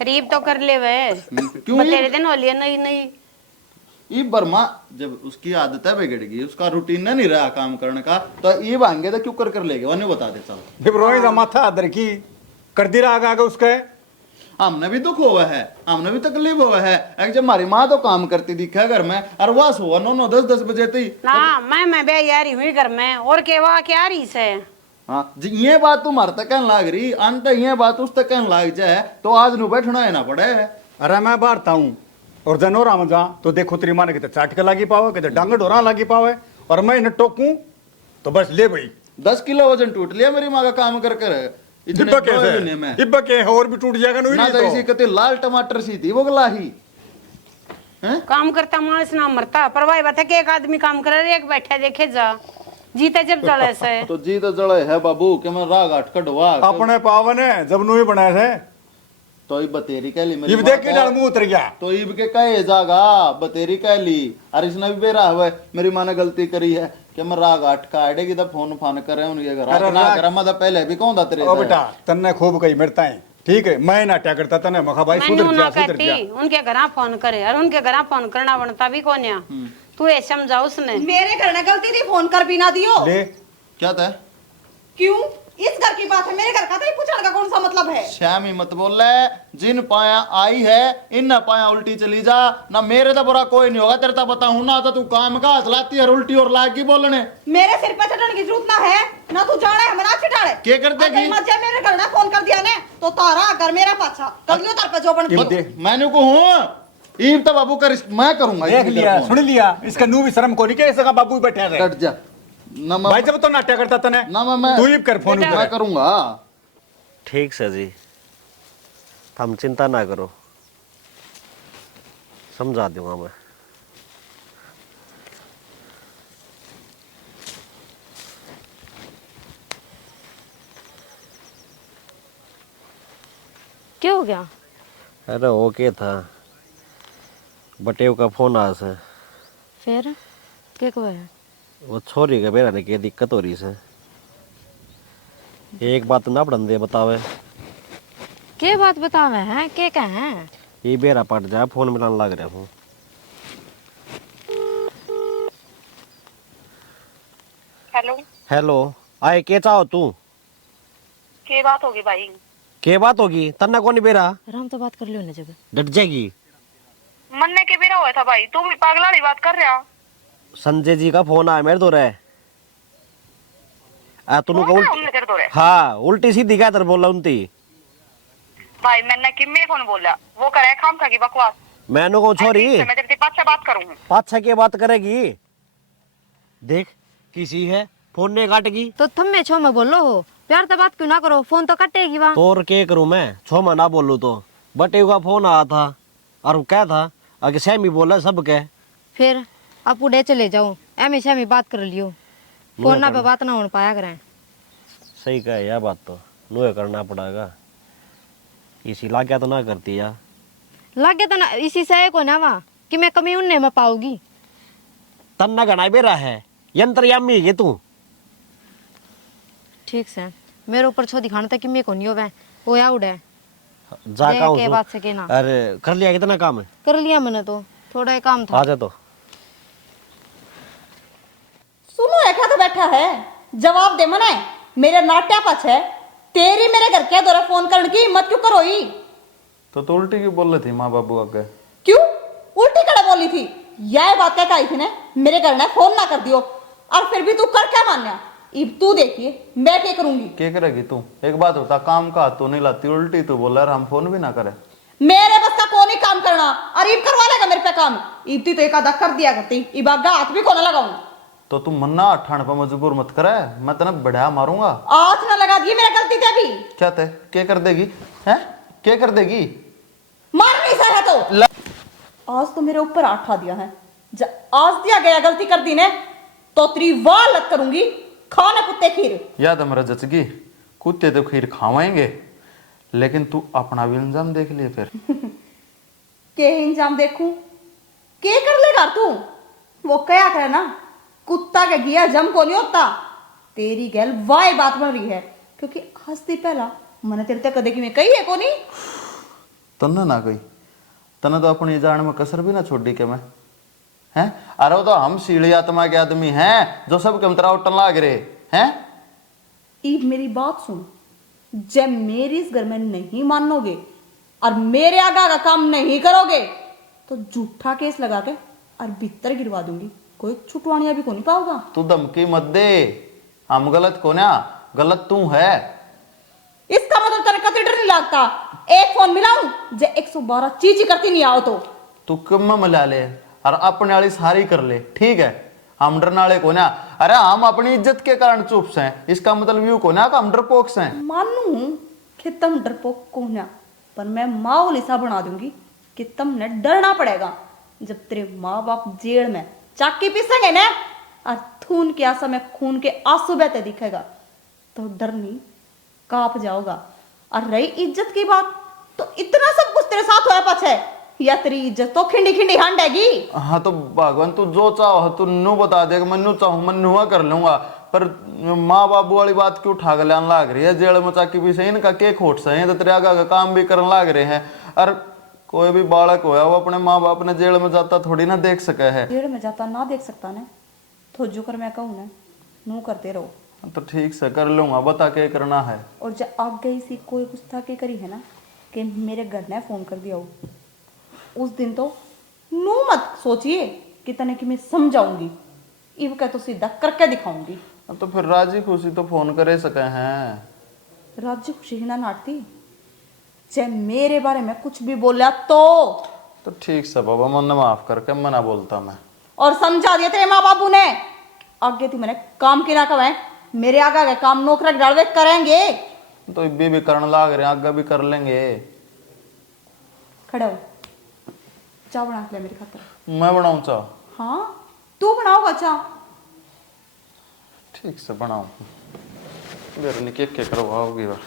गरीब तो कर ले वे क्यों तेरे दिन होली नहीं नहीं ये बर्मा जब उसकी आदत है बिगड़ गई, उसका रूटीन नहीं रहा काम करने का, तो ये भांगे तो क्यों कर लेगे वह बता दे चल। जब रोई का माथा अदर की कर दी रहा आगे उसके हमने भी दुख हुआ है, हमने भी तकलीफ हुआ है। जब हमारी माँ तो काम करती दिखा घर में और वास हुआ 9 10 बजे थी ना मैं बे यारी हुई घर में और केवा क्या रही से। हाँ जी ये बात तुम्हारे तक कहने लाग रही, अंत ये बात उस तक कहने लाग जाए तो आज नु बैठना है ना पड़े। अरे मैं बाहरता हूँ और जनोरा में जा तो देखो तेरी माँ ने कितने चाट के लागी पावे, कितने डांग डोरा लागी पावे, और मैं इन्हें टोकूं तो बस ले भाई 10 किलो वजन टूट लिया मेरी माँ का काम कर कर। इब्बा कैसे इब्बा के और भी टूट जाएगा ना तो इसी कते लाल टमाटर सी थी वो गलाही हैं काम करता मानस ना मरता, पर भाई बता के एक आदमी काम करे एक बैठा देखे जा जीते जब जले से तो जी तो जड़े है बाबू के मैं राग आट कटवा अपने पावन है जब नु ही बनाए थे तो ये बतेरी कह ली मेरी इब देख के डाल मुंह उतर गया तो इब के कहे जागा बतेरी कह ली। अरे इसने भी बेरा हुआ मेरी माँ ने गलती करी है कि मैं राग आट काटेगी तो फोन फान करे उनके घर ना करे मैं तो पहले भी कौन था तेरे ओ बेटा तन्ने खूब कही मरता है ठीक है, मैं ना क्या करता तने मखा भाई सुधर जा उनके घर फोन करे और उनके घर फोन करना बनता भी कौन है तू ये समझा उसने मेरे घर ने गलती थी, फोन कर भी ना दियो। ले क्या था क्यों? इस घर की बात है, मेरे घर का तो पूछने का कौन सा मतलब है? श्यामी मत बोल रहे, जिन पाया आई है इन ना पाया उल्टी चली जा ना, मेरे तो बुरा कोई नहीं होगा तेरे तो बताऊं ना, तो तू काम का हाथ लाती है उल्टी और लागी बोलने। मेरे सिर पे चढ़ने की जरूरत ना है ना, तू जाने है मना छिटाड़े क्या कर देगी? मजे मेरे घर ने फोन कर दिया ने तो तारा अगर मेरा पाछा कर लियो तार पे जो बन मैंने को हूं ईब तो बाबू कर मैं करूंगा। देख लिया सुन लिया, इसका नू भी शर्म को नहीं के इसका बाबू बैठा है डट जा ना भाई जब तो नाट्य करता तने ना मैं तू ही कर फोन मैं करूंगा। ठीक है जी, हम चिंता ना करो, समझा दूंगा मैं। क्या हो गया? अरे ओके था, बटेव का फोन आ से फिर क्या हुआ है? वो छोरी का बेरा ने क्या दिक्कत हो रही से, एक बात ना पढ़े बतावे। क्या बात बतावे हैं? क्या कहे? ये बेरा पट जाए फोन मिलाने लग रहा हूँ। हेलो हेलो आए के चाहो तू? क्या बात होगी भाई? के बात होगी तन्ना कौन बेरा राम तो बात कर लियो ना जब डट जाएगी। मन्ने के बेरा हुआ था भाई, तू भी पागलाड़ी बात कर रहा। संजय जी का फोन आया मेरे तो रे तुनु को हमने तेरे तो रे हाँ उल्टी सीधी क्या तर बोला उनती भाई, मैंने किम्मे कौन बोला, वो करे खाम खा की बकवास। मैंने को छोरी मैं तेरे से पाँच से बात करूंगी। पाछा की बात करेगी देख किसी है फोन ने काटेगी तो तुम में छो में बोलो हो, प्यार तो बात क्यों ना करो, फोन तो कटेगी वहाँ। तो और क्या करूं मैं छो मैं ना बोलूं तो बटे का फोन आया था और क्या था आगे सैमी बोला सब के फिर आप उड़े चले जाओ एम से बात कर लियो, फोन ना पे बात ना हो पाया करें। सही कहा यह बात तो नुए करना पड़ेगा इसी ला क्या तो ना करती यार लग गया तो ना इसी से को ना वहाँ कि मैं कमी उनने में पाऊंगी। तन्ना गना बेरा है यंत्रयामी है तू ठीक से मेरे ऊपर छो दिखाने तक कि मैं को नहीं होवे वो या उड़े जा देख का के बात से के ना अरे कर लिया कितना काम है कर लिया मैंने तो थोड़ा ही काम था। आ जा तो सुनो है क्या तो बैठा है, जवाब दे मने। मेरे नाट्या पछ है, तेरी मेरे घर के दौरा फोन करने की हिम्मत क्यों करो ही? तो उल्टी क्यों बोल रही थी माँ बाबू आगे? क्यों उल्टी कड़े बोली थी? यह बात क्या कही थी ने मेरे घर ने फोन ना कर दियो, और फिर भी तू कर क्या मान्या? इब तू देखिए मैं क्या करूंगी। क्या करेगी तू? एक बात होता काम का तो नहीं लाती, उल्टी तू बोला हम फोन भी ना करे। मेरे बस का कौन ही काम करना, और इब करवा लेगा मेरे पे काम। इब तो एक आधा कर दिया करती, इब आगा हाथ भी कौन लगाऊं। तो तुम मन्ना ठाण पर मजबूर मत करे, मैं तेने बढ़िया मारूंगा। आज ना लगा दिए मेरा गलती थे भी। क्या थे क्या कर देगी हैं? क्या कर देगी? मार नहीं सह तो आज तो मेरे ऊपर आठ आ दिया है, जब आज दिया गया गलती कर दी ने तो तेरी वाह लत करूंगी। खाने कुत्ते खीर याद है मेरा जचगी, कुत्ते तो खीर खावाएंगे, लेकिन तू अपना भी इंजाम देख लिए फिर। के इंजाम देखूं? के कर लेगा तू? वो क्या करे ना, कुत्ता के गिया जम को नहीं होता। तेरी गैल वाह बात बन रही है, क्योंकि आज से पहला मैंने तेरे तक कदे की मैं कही है को नहीं। तन्ने ना गई तने तो अपनी जान में कसर भी ना छोड़ी के मैं हैं? अरे वो तो हम सीढ़ी आत्मा के आदमी हैं जो सब कमतरा उठन लाग रहे हैं। ईब मेरी बात सुन, जब मेरी इस घर में नहीं मानोगे और मेरे आगा का काम नहीं करोगे तो झूठा केस लगा के और भीतर गिरवा दूंगी, कोई छुटवानिया भी को नहीं पाओगा। तू धमकी मत दे, हम गलत को ना, गलत तू है। इसका मतलब तेरे कतई डर नहीं लगता? एक फोन मिलाऊं जे 112 चीची करती नहीं आओ तो तू कम मिला ले और अपने वाली सारी कर ले, ठीक है? हम डरने वाले को ना, अरे हम अपनी इज्जत के कारण चुप से हैं, इसका मतलब यूं को ना कि हम डरपोक से हैं। मानू कि तुम डरपोक को ना, पर मैं माहौल ऐसा बना दूंगी कि तुमने डरना पड़ेगा। जब तेरे माँ बाप जेल में चाकी पीसेंगे ना और खून के आंसू में खून के आंसू बहते दिखेगा तो डर नहीं कांप जाओगा। और रही इज्जत की बात, तो इतना सब कुछ तेरे साथ होया पाछ है, या तेरी इज्जत तो खिंडी खिंडी हंडेगी। हाँ तो भगवान तू जो चाहो तू नू बता दे, मनु चाहूं मैं नुआ कर लूंगा, पर माँ बाबू वाली बात क्यों उठा लान लाग रही है? जेल में चाकी भी सही, इनका के खोट सही है, तो तेरे आगा का काम भी करने लाग रहे हैं। और कोई भी बालक होया वो अपने माँ बाप ने जेल में जाता थोड़ी ना देख सके है। जेल में जाता ना देख सकता ने तो जो कर मैं कहूँ ना नू करते रहो। तो ठीक से कर लूंगा, बता के करना है। और जब आग गई सी कोई कुछ था के करी है ना कि मेरे घर ने फोन कर दिया हो, उस दिन तो नू मत सोचिए कि तने कि मैं समझाऊंगी, इव का तो सीधा करके दिखाऊंगी। तो फिर राजी खुशी तो फोन करे सके हैं। राज्य खुशी ना नाटती, चाहे मेरे बारे में कुछ भी बोला तो ठीक से बाबा, मन माफ करके मना बोलता मैं। और समझा दिया तेरे माँ बाबू ने, आगे थी मैंने काम की ना कवे, मेरे आगे का काम नौकरा डालवे करेंगे। तो इब्बी भी करने लाग रहे, आगे भी कर लेंगे। खड़े हो, चाय बना के ले मेरी खातिर। मैं बनाऊं चाह? हाँ तू बनाओगा चाय? ठीक से बनाऊं, मेरे ने के करवाओगी वह।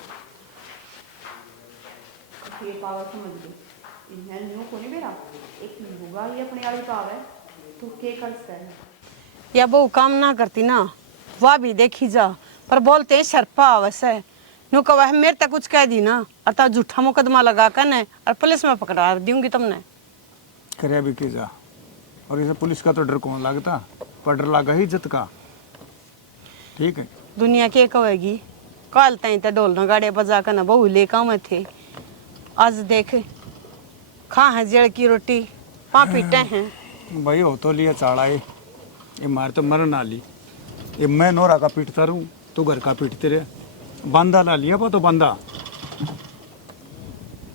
ये पावर समझ गई, इन्हें न्यू को नहीं बेरा, एक लुगा ही अपने वाली पावर तो के कर सकते। या बहू काम ना करती ना वह भी देखी जा, पर बोलते हैं शर्पा अवश्य नु कहा है मेरे तक कुछ कह दी ना और ता झूठा मुकदमा लगा कर न और पुलिस में पकड़ा दूंगी तुमने। करे भी के जा, और इसे पुलिस का तो डर कौन लगता, पर डर लगा ही इज्जत का। ठीक है, दुनिया के कहेगी कल तई तो ढोल नगाड़े बजा कर न बहू ले काम थे। आज देख खा है जड़ की रोटी पा पीटे हैं। भाई हो तो लिया चाड़ाए, ये मार तो मर ना ली। ये मैं नोरा का पीटता रहूं, तू घर का पीटते रहे। बंदा ला लिया पा तो बंदा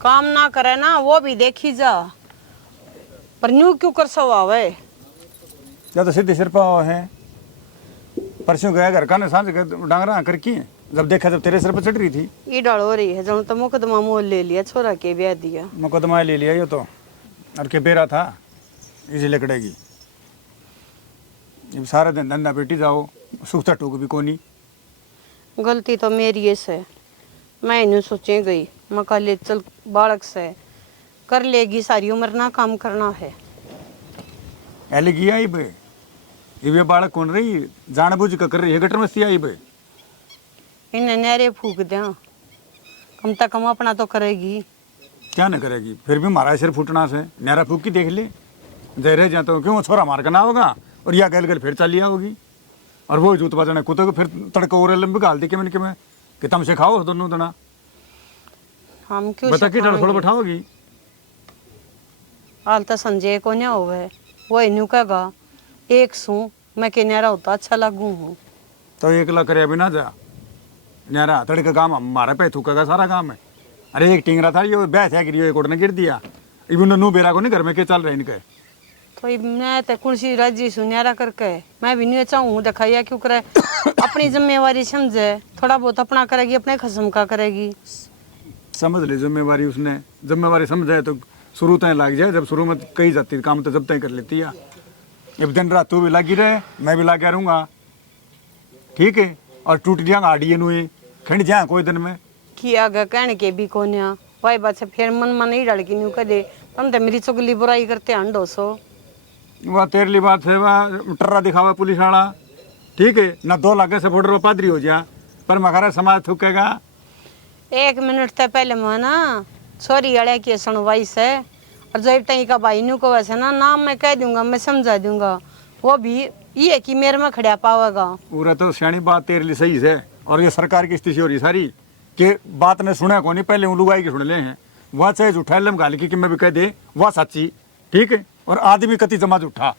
काम ना करे ना वो भी देखी जा, पर न्यू क्यों कर सवावे। या तो सीधे सिर पाओ है। परसों गया घर का ना सांझ डांगरा कर की, जब देखा जब तेरे सिर पर चढ़ रही थी। ये डर हो रही है जब तो मुकदमा मोल ले लिया, छोरा के ब्याह दिया। मुकदमा ले लिया ये तो, और के बेरा था इसी लकड़ेगी। ये सारा दिन धंधा बेटी जाओ, सुखता टूक भी कोनी। गलती तो मेरी है से, मैं इन्हें सोचे गई मैं कल ले चल बालक से कर लेगी, सारी उम्र ना काम करना है। एले गया ही बे, ये बालक कौन रही जानबूझ कर रही है, गटर मस्ती आई बे। इन्हें नहरे फूक दिया, कम तक कम अपना तो करेगी। क्या न करेगी, फिर भी हमारा सिर फूटना से नहरा फूक की देख ले। जय रह जाता हूँ क्यों छोरा मार कर ना होगा, और या गल गल फिर चली आओगी। और वो जूत बजाने कुत्ते को फिर तड़का और लंबी गाल दी कि मैंने कि तुम से खाओ दोनों जना। हम क्यों बता कि सिखाएंगे? थोड़ा बैठाओगी। हाल तो संजय को नहीं होवे, वो इन्हें कहेगा एक सू मैं के नहरा होता अच्छा लगू हूँ। तो एक लाख करे अभी ना जा नहरा तड़का काम हमारा पे थूकेगा सारा काम है। अरे एक टिंगरा था ये बैठ है गिरी एक ने गिर दिया, इवन नू बेरा को नहीं घर में के चल रहे इनके। तो मैं तो कुर्सी राजी सू नहरा करके मैं भी नहीं चाहूँ दिखाइया क्यों करे। अपनी जिम्मेवारी समझे, थोड़ा बहुत अपना करेगी, अपने खसम का करेगी। समझ ले जिम्मेवारी, उसने जिम्मेवारी समझाए तो शुरू तय लग जाए। जब शुरू में कही जाती काम तो जब तय कर लेती है। अब दिन रात तू भी लगी रहे, मैं भी लगा रहूँगा, ठीक है। और टूट जाएगा आड़िए नुए खंड जाए कोई दिन में किया गा कहने के भी कोन्या वही बात से फिर मन मन नहीं डल की न्यू करे तुम तो मेरी चुगली बुराई करते अंडो सो। वह तेरली बात है, वह टर्रा दिखावा पुलिस वाला, ठीक है ना। 2 लाख से फोड़ पादरी हो जा, पर मगारा समाज थूकेगा। 1 मिनट से पहले मैं ना छोरी अड़े की सुनवाई से, और जब तक का भाई न्यू को वैसे ना नाम मैं कह दूंगा, मैं समझा दूंगा, वो भी ये कि मेरे में खड़ा पावेगा। पूरा तो सियाणी बात तेरे लिए सही है। और ये सरकार की स्थिति हो रही सारी कि बात ने सुना को नहीं, पहले लुगाई की सुन ले हैं। वह चाहे झूठा लम गाली की मैं भी कह दे वह सच्ची, ठीक है। और आदमी कति जमा झूठा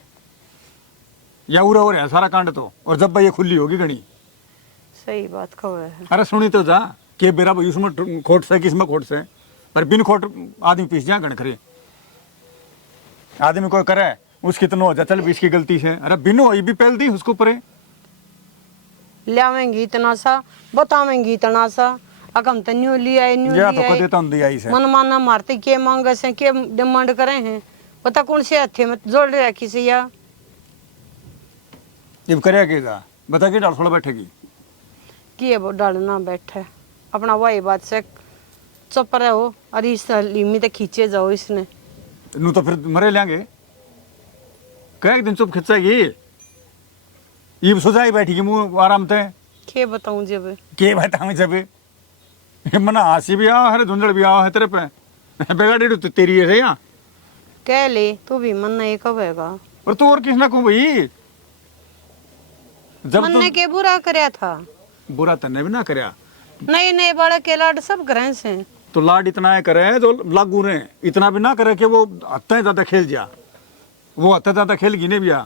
या उरा हो रहा है सारा कांड तो। और जब भाई ये खुली होगी घनी सही बात कहो है। अरे सुनी तो जा कि बेरा भाई उसमें खोट से किसमें खोट से, पर बिन खोट आदमी पीस जा गण करे। आदमी कोई करे उसकी तो नो हो जा चल 20 की गलती से, अरे बिन हो भी पहल दी उसको परे लियावेंगी इतना सा बतावेंगी इतना सा अकम तो न्यू लिया या तो कदे तो दिया ही से मन माना मारते के मांगे से के डिमांड करे हैं, पता कौन से हथे में जोड़ रखी से या जब करे के जा बता के डाल थोड़ा बैठेगी किए वो डालना बैठे अपना वही बात से चुप रहो। और इस लिमी तो खींचे जाओ इसने नू तो फिर मरे लेंगे कई दिन चुप खिंचेगी। ये सोचाई बैठेगी मुंह आराम से के बताऊं जब के बताऊं जब मना हंसी भी आओ हरे धुंधड़ भी आओ है तेरे पे बेगाड़ी तो तेरी है यहाँ कह ले तू भी मन नहीं कहेगा। और तू और किसना को भाई जब मन ने के बुरा करया था बुरा तन्ने भी ना करया नए नए बड़े के लाड सब करे से तो लाड इतना है करे जो लागू रहे इतना भी ना करे कि वो हत्या ज्यादा खेल जा वो हत्या ज्यादा खेल गिने भी आ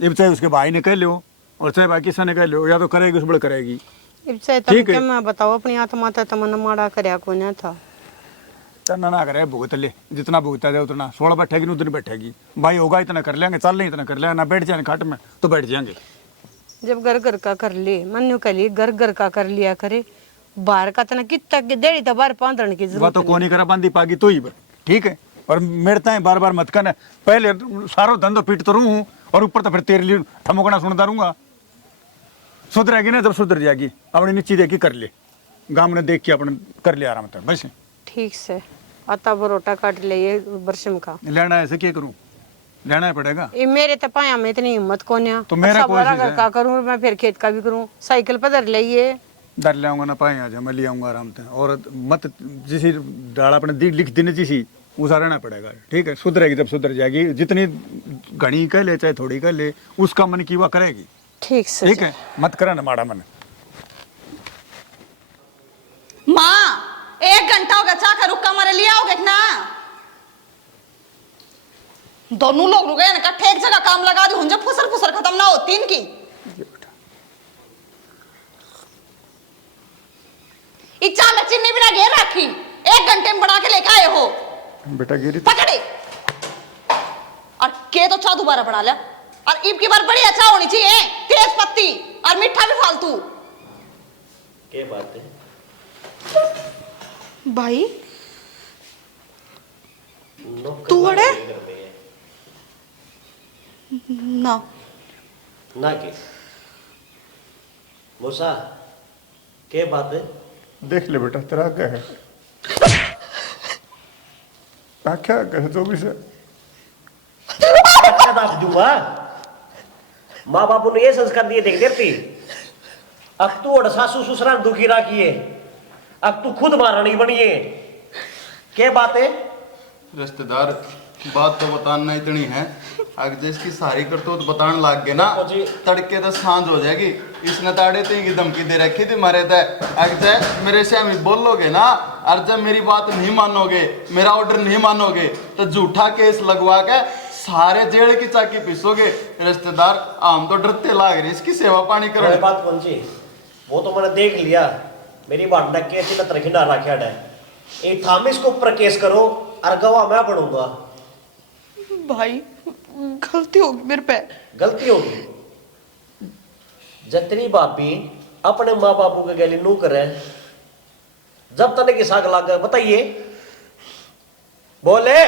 ये चाहे उसके भाई ने कह लो और चाहे भाई किसा ने कह लो या तो करेगी उस बड़े करेगी इससे तब के मैं बताओ अपनी आत्मा तो मन माड़ा करया को ना था तना ना करे भुगत ले जितना भुगता जाए उतना 16 बैठेगी न उतनी बैठेगी भाई होगा इतना कर लेंगे चल नहीं इतना कर लेंगे ना बैठ जाए खाट में तो बैठ जाएंगे। जब घर घर का कर ले मनु के लिए घर घर का कर लिया करे बाहर का तना कितना के देड़ी तो बाहर पांदरण की वह जरूरत तो कोनी करा बांधी पागी तो ही ठीक है। और मेरता है बार बार मत करना पहले सारो धंधो पीट तो रहूं और ऊपर तो फिर तेरे लिए ठमोकना सुनता रहूंगा। सुधरेगी ना जब सुधर जाएगी अपनी नीची देखी कर ले गांव ने देख के अपने कर ले आराम तक बस ठीक से आता बरोटा काट ले ये बरसम का लेना है ऐसे क्या करूं लेना ही पड़ेगा। ये मेरे तो पाया में इतनी हिम्मत को नहीं तो मेरा कोई चीज़ घर है। का करूं मैं फिर खेत का भी करूं साइकिल पर धर ले डर ले आऊंगा ना पाए आ जा मैं ले आऊंगा आराम से और मत जिसी डाला अपने दी लिख देने जिसी उसा रहना पड़ेगा ठीक है। सुधरेगी जब सुधर जाएगी जितनी घनी कह ले चाहे थोड़ी कह ले उसका मन की वह करेगी ठीक से ठीक है। मत करा ना माड़ा मन घंटा हो गया चाह का रुक्का मारे लिया आओगे ना? दोनों लोग रुके इकट्ठे एक जगह काम लगा दी, जब फुसर फुसर खत्म ना होती इनकी। इच्छा में चीनी बिना घेर रखी, 1 घंटे में बना के लेके आए हो। बेटा गिरी पकड़े और के तो चाह दोबारा बना लिया, और ईब की बार बड़ी अच्छा होनी चाहिए, तेज पत्ती और मीठा भी फालतू। क्या बात है भाई नौकर तू अड़े? घर पे है। ना ना के मूसा क्या बात है? देख ले बेटा तेरा क्या है, आख्या कहे तो भी से अच्छा दाब दूंगा। माँ बापू ने ये संस्कार दिए देख देती, अब तू और सासू ससुराल दुखी राखिए, अब तू खुद महारानी बनिए। क्या बात है? रिश्तेदार बात तो बताना इतनी है, अगर जिसकी सारी करतूत बताने लग गए ना जी। तड़के तो सांझ हो जाएगी। इसने ताड़े ती की धमकी दे रखी थी मारे थे, अगर मेरे से हम बोलोगे ना और जब मेरी बात नहीं मानोगे, मेरा ऑर्डर नहीं मानोगे तो झूठा केस लगवा के सारे जेल की चाकी पीसोगे। रिश्तेदार हम तो डरते लाग रहे इसकी सेवा पानी कोई करो। बात कौन सी, वो तो मैंने देख लिया, मेरी भांडा के तिलत रखी ना रखा है। एक थाम इसको ऊपर केस करो और गवाह मैं बनूंगा। भाई गलती होगी मेरे पे। गलती होगी जतनी बापी अपने माँ बापू के गली नू करे, जब तने की साग लाग गए बताइए, बोले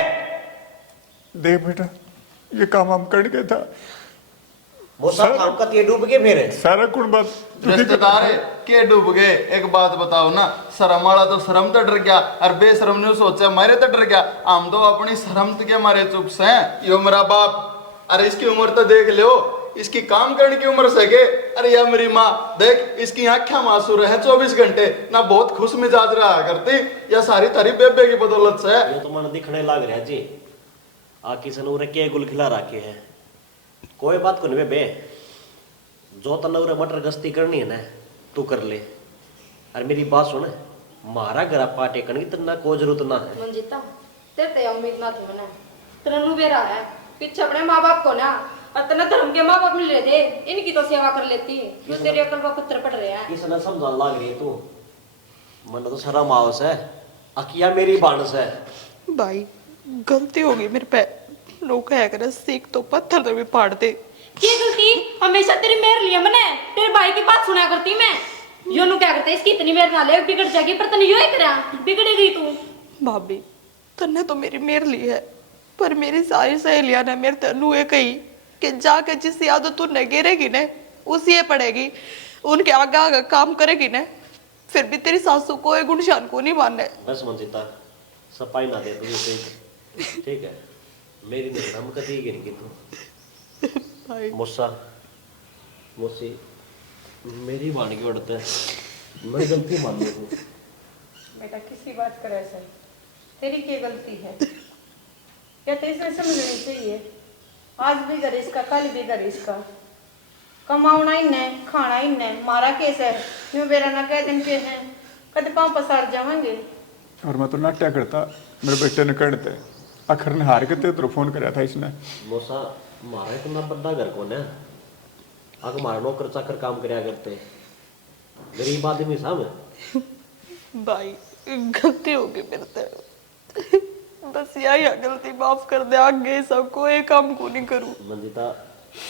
देख बेटा ये काम हम कर गया था, मोसा काम का ये डूब के फिर सारा कुण बात रिश्तेदार के डूब गए। एक बात बताओ ना, शर्म वाला तो शर्म तो डर गया और बेशरम ने सोचा मारे तो डर गया। हम तो अपनी शर्म के मारे चुप से हैं। यो मेरा बाप, अरे इसकी उम्र तो देख लो, इसकी काम करने की उम्र सके। अरे या मेरी माँ देख, इसकी आंखें मासूर है 24 घंटे ना, बहुत खुश मिजाज रहा करती, या सारी तारी बेबे की बदौलत से। ये तो मन दिखने लग रहा जी, आकी सनूरे के गुल खिला रखे है। कोई बात को नहीं बे, जो तनूरे मटर गश्ती करनी है ना तू कर ले, और मेरी बात सुन, मारा घर पाटे करने की तना कोई जरूरत ना है। मंजिता तेरे ते उम्मीद ना थी मैंने, तेरा बेरा है पीछे अपने माँ बाप को ना, और तना धर्म के माँ बाप मिल रहे थे, इनकी तो सेवा कर लेती है, क्यों तेरी अकल पर पत्थर पड़ रहे हैं। किसने समझाने लग रही है तू, मन तो शर्म आवस है, अकिया मेरी बानस है। भाई गलती होगी मेरे पे, लोग कह कर सीख तो पत्थर तो भी फाड़ दे। ये गलती हमेशा तेरी मेहर लिया मैंने, तेरे भाई की बात सुना करती मैं, यो नु क्या करते इसकी इतनी मेहर ना ले, बिगड़ जाएगी, पर तने यो ही करा, बिगड़ गई तू। भाभी तन्ने तो मेरी मेहर ली है, पर मेरी सारी सहेलियां ने मेरे तनु ये कही कि जाके जिस आदत तू नगेरेगी ना उसी ये पड़ेगी, उनके आगे आगे काम करेगी ना, फिर भी तेरी सासू को एक गुणशान को नहीं मानने। बस मंजिता सफाई ना दे तुझे, ठीक है? मेरी नहीं हम कभी गिर की तू मुस्सा मुस्सी मेरी मान की उड़ते मैं गलती मान ली तू। बेटा किसी बात कर ऐसा, तेरी क्या गलती है, या तो इसे समझनी चाहिए। आज भी घर इसका, कल भी घर इसका, कमाना इन्ने खाना इन्ने, मारा केस है यूं बेरा ना कह दिन के हैं कद पाँव पसार जावांगे। और मैं तो नाट्या करता, मेरे बेटे ने करते आखिर ने हार के तेरे फोन कराया था इसने। मोसा मारा इतना बड़ा घर कौन है, आग मारा नौकर चाकर काम करया करते, गरीब आदमी साहब। भाई गलती होगी मेरे से, बस यही है गलती, माफ कर दे, आगे सबको एक काम को नहीं करूं। मंजिता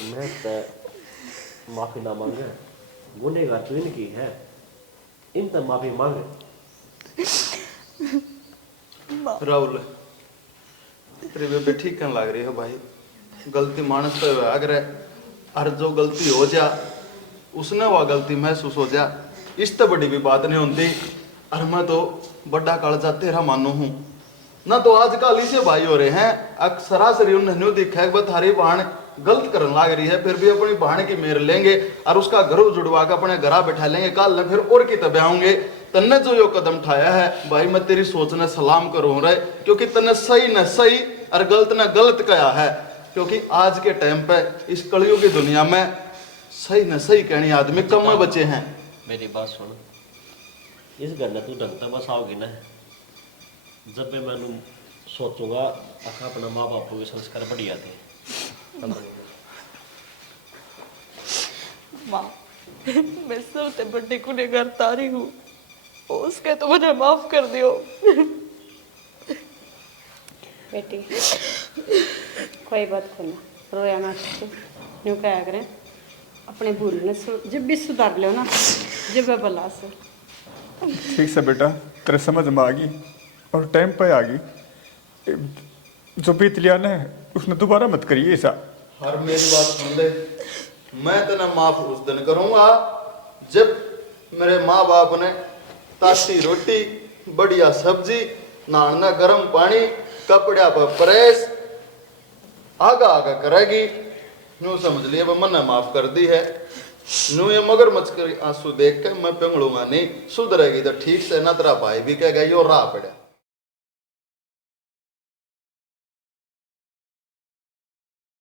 मैं तो माफी ना मांगे, गुनेगार तो इनकी है, इन तो माफी मांगे। राहुल तेरे बेबे ठीक करने लग रही है भाई, गलती मानस तो अगर हर जो गलती हो जा उसने वह गलती महसूस हो जा, इस तो बड़ी भी बात नहीं होती। और मैं तो बड़ा कालजा तेरा मानो हूँ ना, तो आजकल इसे भाई हो रहे हैं सरासरी उन्हें दिखा है थारी बहन गलत करने लग रही है, फिर भी अपनी बहन की मेर लेंगे और उसका घर जुड़वा के अपने घर बैठा लेंगे, कल न फिर और की तब आऊंगे। तन्ने जो यो कदम उठाया है भाई मैं तेरी सोच ने सलाम करूँ रहे, क्योंकि तन्ने सही न सही और गलत न गलत कहा है, क्योंकि आज के टाइम पे इस कलयुग की दुनिया में सही न सही कहने आदमी कम में बचे हैं। मेरी बात सुन, इस घर में तू ढंग से बस आओगी ना जब मैं मैंने सोचूंगा आखा अपना माँ बापू के संस्कार बढ़िया थे। माँ मैं सबसे बड़ी गुनहगार तारी हूँ, उसके तो मुझे माफ कर दियो। बेटी कोई बात को ना रोया ना, यूँ क्या करें अपने भूल ने जब भी सुधार लो ना, जब वह भला से। ठीक से बेटा, तेरे समझ में आ गई और टाइम पे आ गई। जो बीत लिया ना उसने दोबारा मत करिए ऐसा। हर मेरी बात सुन ले, मैं तेना माफ उस दिन करूंगा जब मेरे माँ बाप ने ताती रोटी, बढ़िया सब्जी, नहाना गर्म पानी, कपड़ा पर प्रेस आगा आगा करेगी। नू समझ लिया मन माफ कर दी है। नू ये मगरमच्छ के आंसू देख के मैं पिघलूंगा नहीं, सुधरेगी तो ठीक से, ना तेरा भाई भी कहेगा यो राह पड़ा।